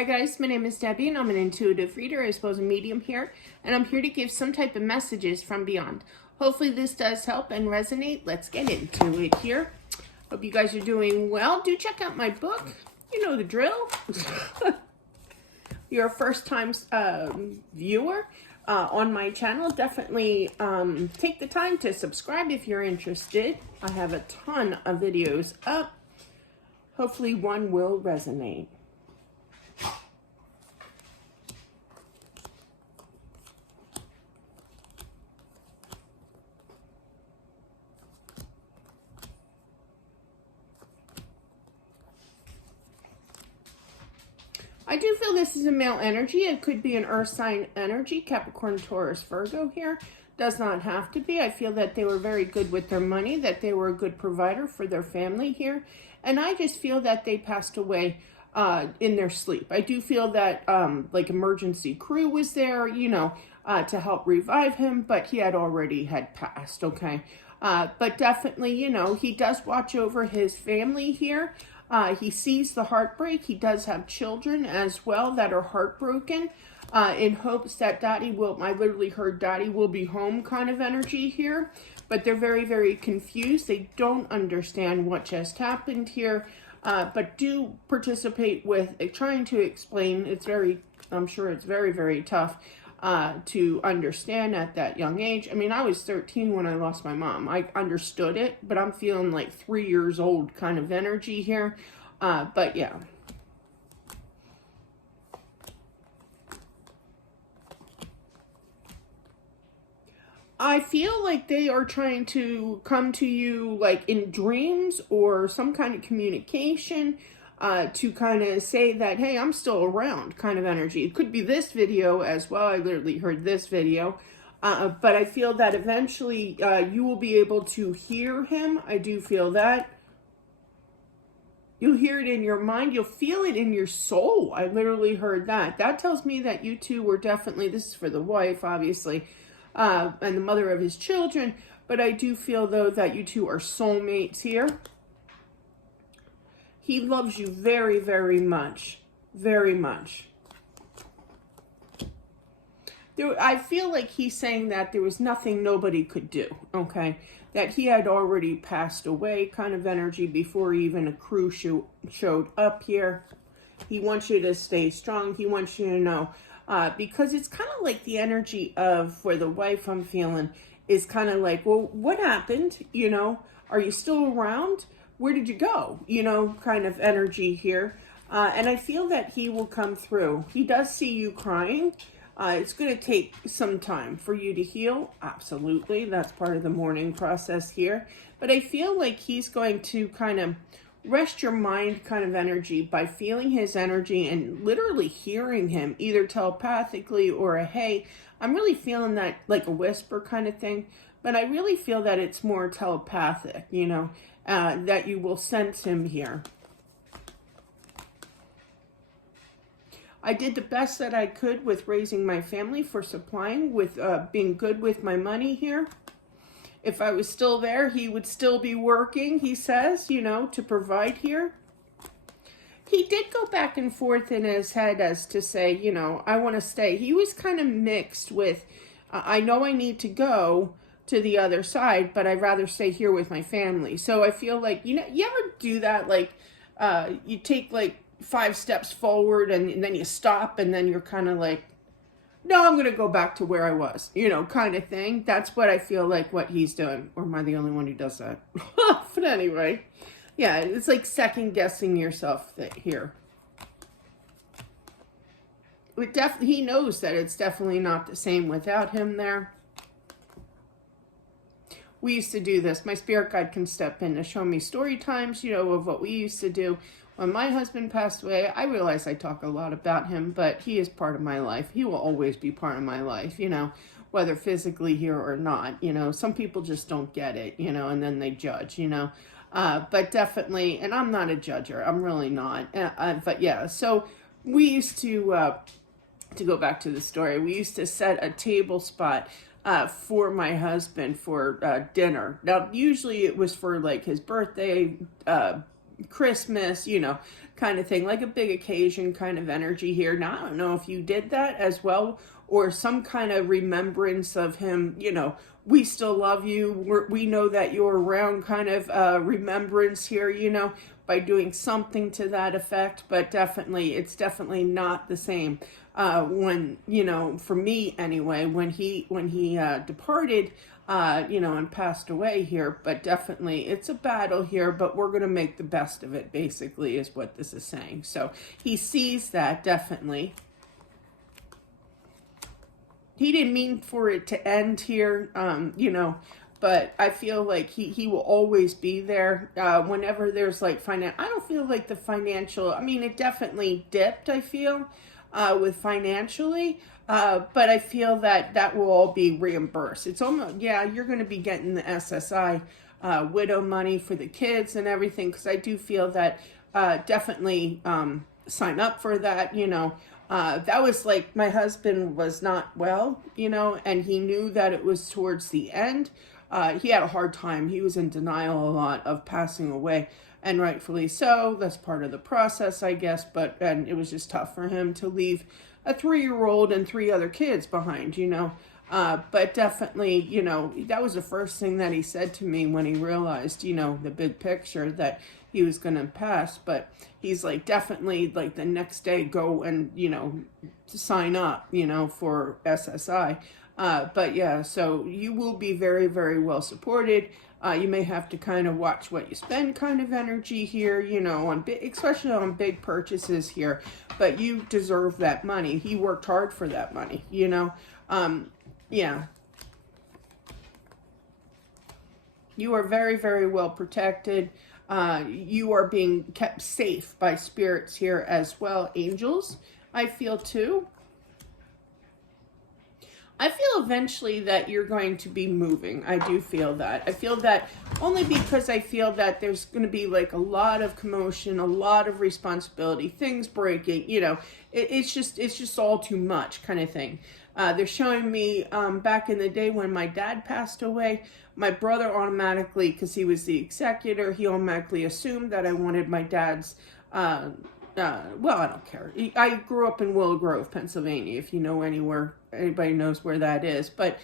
Hi guys, my name is Debbie and I'm an intuitive reader, I suppose a medium here, and I'm here to give some type of messages from beyond. Hopefully this does help and resonate. Let's get into it here. Hope you guys are doing well. Do check out my book. You know the drill. You're a first time viewer on my channel. Definitely take the time to subscribe if you're interested. I have a ton of videos up. Hopefully one will resonate. I do feel this is a male energy. It could be an earth sign energy, Capricorn, Taurus, Virgo here. Does not have to be. I feel that they were very good with their money, that they were a good provider for their family here. And I just feel that they passed away in their sleep. I do feel that like emergency crew was there, to help revive him, but he had already passed, okay? But definitely, he does watch over his family here. He sees the heartbreak. He does have children as well that are heartbroken in hopes that daddy will, I literally heard daddy will be home kind of energy here. But they're very, very confused. They don't understand what just happened here, but do participate with trying to explain. I'm sure it's very, very tough to understand at that young age. I mean, I was 13 when I lost my mom. I understood it, but I'm feeling like 3 years old kind of energy here. But yeah. I feel like they are trying to come to you like in dreams or some kind of communication to kind of say that, hey, I'm still around kind of energy. It could be this video as well. I literally heard this video. But I feel that eventually you will be able to hear him. I do feel that. You'll hear it in your mind. You'll feel it in your soul. I literally heard that. That tells me that you two were definitely, this is for the wife, obviously, and the mother of his children. But I do feel, though, that you two are soulmates here. He loves you very, very much. Very much. I feel like he's saying that there was nothing nobody could do, okay? That he had already passed away kind of energy before even a crew showed up here. He wants you to stay strong. He wants you to know. Because it's kind of like the energy of, for the wife I'm feeling, is kind of like, well, what happened? Are you still around? Where did you go? Kind of energy here. And I feel that he will come through. He does see you crying. It's going to take some time for you to heal. Absolutely. That's part of the mourning process here. But I feel like he's going to kind of rest your mind kind of energy by feeling his energy and literally hearing him either telepathically or a, hey, I'm really feeling that like a whisper kind of thing. But I really feel that it's more telepathic, that you will sense him here. I did the best that I could with raising my family for supplying, with being good with my money here. If I was still there, he would still be working, he says, to provide here. He did go back and forth in his head as to say, I want to stay. He was kind of mixed with, I know I need to go to the other side, but I'd rather stay here with my family. So I feel like, you ever do that? Like, you take like 5 steps forward and then you stop and then you're kind of like, no, I'm going to go back to where I was, kind of thing. That's what I feel like what he's doing. Or am I the only one who does that? But anyway, yeah, it's like second guessing yourself here. He knows that it's definitely not the same without him there. We used to do this. My spirit guide can step in to show me story times, of what we used to do. When my husband passed away, I realize I talk a lot about him, but he is part of my life. He will always be part of my life, whether physically here or not. Some people just don't get it, and then they judge, But definitely, and I'm not a judger. I'm really not. But yeah, so we used to go back to the story, we used to set a table spot for my husband for dinner. Now, usually it was for like his birthday, Christmas, kind of thing, like a big occasion kind of energy here. Now, I don't know if you did that as well, or some kind of remembrance of him, we still love you. We know that you're around kind of remembrance here, by doing something to that effect. But definitely, it's definitely not the same when, for me anyway, when he departed, and passed away here. But definitely it's a battle here, but we're going to make the best of it, basically, is what this is saying. So he sees that, definitely. He didn't mean for it to end here, but I feel like he will always be there whenever there's like I don't feel like the financial, it definitely dipped, I feel, with financially, but I feel that will all be reimbursed. It's almost, you're going to be getting the SSI widow money for the kids and everything, because I do feel that definitely sign up for that, that was like, my husband was not well, and he knew that it was towards the end. He had a hard time. He was in denial a lot of passing away, and rightfully so. That's part of the process, I guess, and it was just tough for him to leave a 3-year-old and 3 other kids behind, but definitely, that was the first thing that he said to me when he realized, the big picture, that he was going to pass. But he's like, definitely, like, the next day go and, sign up, for SSI. But yeah, so you will be very, very well supported. You may have to kind of watch what you spend kind of energy here, especially on big purchases here. But you deserve that money. He worked hard for that money, yeah. You are very, very well protected. You are being kept safe by spirits here as well. Angels, I feel too. I feel eventually that you're going to be moving. I do feel that. I feel that only because I feel that there's going to be like a lot of commotion, a lot of responsibility, things breaking, it's just all too much kind of thing. They're showing me back in the day when my dad passed away, my brother automatically, because he was the executor, he automatically assumed that I wanted my dad's well, I don't care. I grew up in Willow Grove, Pennsylvania, if you know anybody knows where that is. But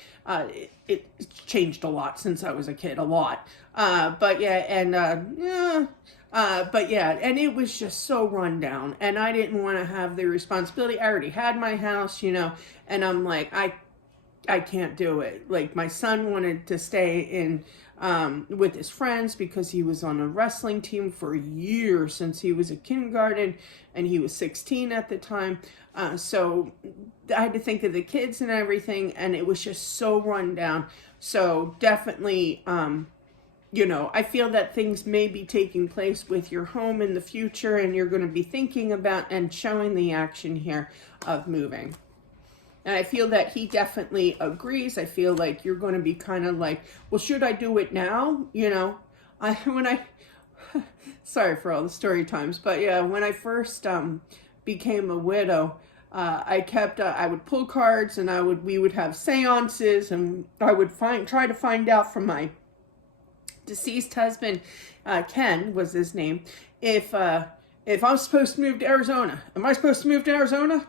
it's changed a lot since I was a kid, a lot. But yeah, and and it was just so run down. And I didn't want to have the responsibility. I already had my house, and I'm like, I can't do it. Like, my son wanted to stay in with his friends because he was on a wrestling team for years since he was a kindergarten, and he was 16 at the time. So I had to think of the kids and everything, and it was just so run down. So definitely, I feel that things may be taking place with your home in the future, and you're going to be thinking about and showing the action here of moving. And I feel that he definitely agrees. I feel like you're going to be kind of like, well, should I do it now? Sorry for all the story times, but yeah, when I first became a widow, I would pull cards, and we would have seances, and I would try to find out from my deceased husband, Ken was his name, if I'm supposed to move to Arizona. Am I supposed to move to Arizona?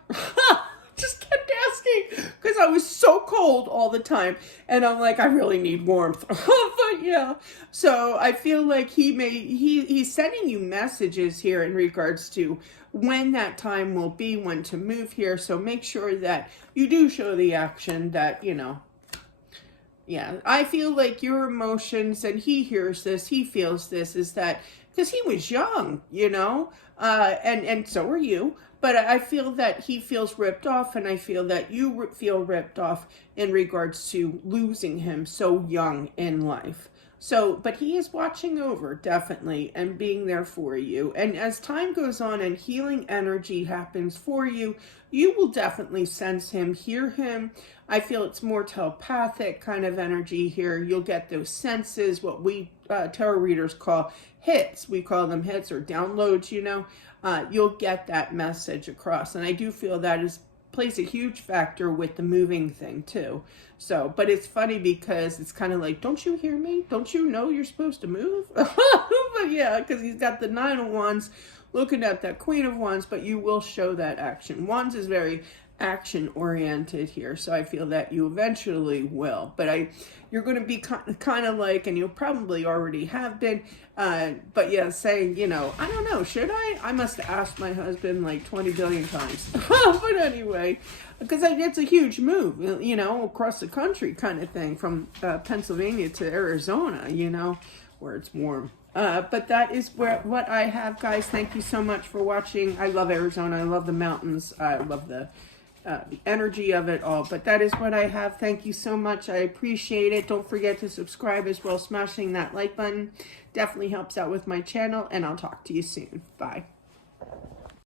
Just kept asking, because I was so cold all the time, and I'm like, I really need warmth. But yeah, so I feel like he's sending you messages here in regards to when that time will be, when to move here. So make sure that you do show the action that, yeah, I feel like your emotions, and he hears this, he feels this, is that because he was young, and so are you. But I feel that he feels ripped off, and I feel that you feel ripped off in regards to losing him so young in life. So, but he is watching over, definitely, and being there for you. And as time goes on and healing energy happens for you, you will definitely sense him, hear him. I feel it's more telepathic kind of energy here. You'll get those senses, what we tarot readers call hits. We call them hits or downloads, you'll get that message across. And I do feel that is plays a huge factor with the moving thing too. So, but it's funny because it's kind of like, don't you hear me? Don't you know you're supposed to move? But yeah, because he's got the Nine of Wands looking at that Queen of Wands, but you will show that action. Wands is very action oriented here, so I feel that you eventually will. But you're going to be kind of like, and you probably already have been, but yeah, saying, you know, I don't know, should I must have asked my husband like 20 billion times. But anyway, because it's a huge move, you know, across the country kind of thing, from Pennsylvania to Arizona, you know, where it's warm. But that is what I have, guys. Thank you so much for watching. I love Arizona. I love the mountains. I love the energy of it all. But that is what I have. Thank you so much. I appreciate it. Don't forget to subscribe as well. Smashing that like button definitely helps out with my channel. And I'll talk to you soon. Bye.